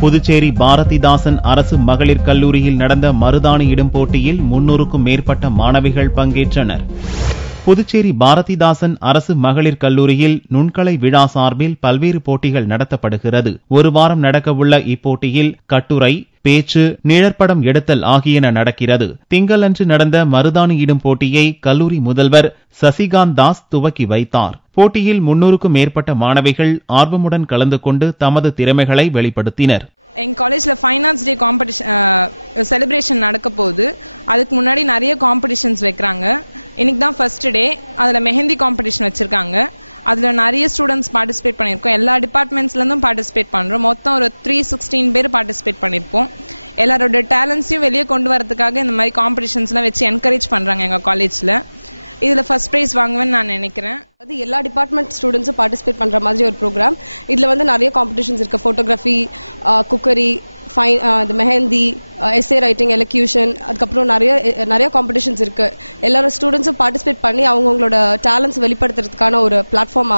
புதுச்சேரி பாரதிதாசன் அரசு மகளிர் கல்லூரியில் நடந்த மருதாணி இடும் போட்டியில் 300க்கும் மேற்பட்ட மாணவிகள் பங்கேற்றனர். புதுச்சேரி பாரதிதாசன் அரசு மகளிர் கல்லூரியில் நுண்கலை விழா சார்பில் பல்வேறு போட்டிகள் நடத்தப்படுகிறது. ஒரு வாரம் நடக்கவுள்ள இப்போட்டியில் கட்டுரை, பேச்சு, நிழற்படம் எடுத்தல் ஆகியன நடக்கிறது. திங்களன்று நடந்த மருதாணி இடும் போட்டியை கல்லூரி முதல்வர் சசிகாந்த் தாஸ் துவக்கி வைத்தார். போட்டியில் 300க்கும் மேற்பட்ட மாணவிகள் ஆர்வமுடன் கலந்து கொண்டு தமது திறமைகளை வெளிப்படுத்தினர். எங்க காலேஜ்ல ஃபைன் ஆர்ட்ஸ் டே காம்படிஷன் செலிப்ரேஷன் நடக்க போகுது. அதுக்கு முன்னாடி நிறைய காம்படிஷன்ஸ் வைக்கிறாங்க. இன்னைக்கு தான் ஃபர்ஸ்ட் டே. அதுல மெஹந்தி காம்படிஷன் வச்சிருக்காங்க. அதுல நிறைய ஸ்டூடெண்ட்ஸ் பார்ட்டிசிபேட் பண்ணிருக்கோம். எல்லா டிபார்ட்மெண்ட்ஸ்ல இருந்தும் பார்ட்டிசிபேட் பண்றோம். மொத்தம் ஒரு 316 பேர் பார்ட்டிசிபேட் பண்ணிருப்போம். எல்லாரோட டேலண்ட்ஸையும் வெளியே கொண்டு வரதுக்காக இந்த மாதிரி காம்படிஷன்ஸ் எல்லாம் வச்சு என்கரேஜ் பண்றாங்க எங்க காலேஜ்ல. இதுல ஃபர்ஸ்ட் பிரைஸ் வாங்குவேன்னு நான் நினைக்கிறேன். அது எல்லா டிபார்ட்மெண்ட் ஸ்டூடெண்ட்ஸும் பார்ட்டிசிபேட் பண்ற மாதிரி ஒரு ப்ரோக்ராம். இதுல வந்து நிறைய காம்படிஷன்ஸ் இருக்கு. Photography, cookery, mehndi, S A writing, elocution, அதுக்கப்புறம் நிறைய காம்படிஷன்ஸ் இருக்கு. எல்லாரும் ஸ்டூடெண்ட்ஸும் பார்ட்டிசிபேட் பண்ணி அவங்களோட டேலண்ட்ஸ் வெளிப்படுத்துறதுக்கான ஒரு பிளாட்ஃபார்ம்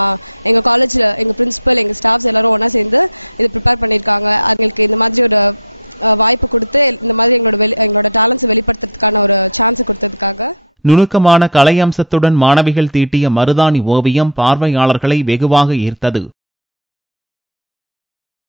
எங்க காலேஜ்ல எங்க பிரின்சிபல், எங்க ஸ்டாஃப்ஸ் எல்லாரும் ஒன்னா சேர்ந்து இதை ப்ரிப்பேர் பண்ணிருக்காங்க. அவங்களுக்கு இந்த மாதிரி ஒரு வாய்ப்பு கொடுத்து இந்த மாதிரி எங்களோட டேலண்ட்ஸ் வெளிப்படுத்துறதுக்கான ஒரு சான்ஸ் கொடுத்ததுக்காக. நுணுக்கமான கலை அம்சத்துடன் மாணவிகள் தீட்டிய மருதாணி ஓவியம் பார்வையாளர்களை வெகுவாக ஈர்த்தது.